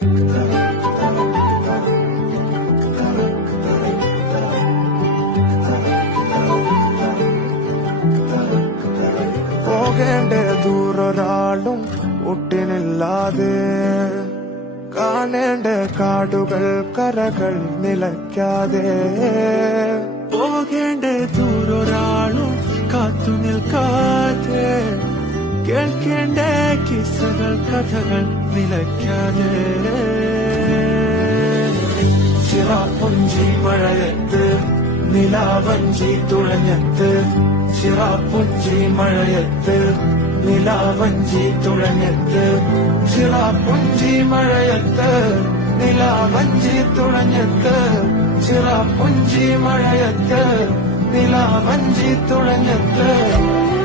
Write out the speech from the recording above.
പോകേണ്ട ദൂരൊരാളും ഒട്ടിനില്ലാതെ കാണേണ്ട കാടുകൾ കരകൾ നിലയ്ക്കാതെ പോകേണ്ട ദൂരൊരാളും കാത്തു നിൽക്കാതെ കേൾക്കേണ്ട കിസ്സകൾ കഥകൾ നിലയ്ക്കാതെ ചിറാപ്പുഞ്ചി മഴയത്ത് നിലാവഞ്ചി തുഴഞ്ഞത്ത് ചിറാപ്പുഞ്ചി മഴയത്ത് നിലാവഞ്ചി തുഴഞ്ഞത്ത് ചിറാപ്പുഞ്ചി മഴയത്ത് നിലാവഞ്ചി തുഴഞ്ഞത്ത് ചിറാപ്പുഞ്ചി മഴയത്ത് നിലാവഞ്ചി തുഴഞ്ഞത്ത്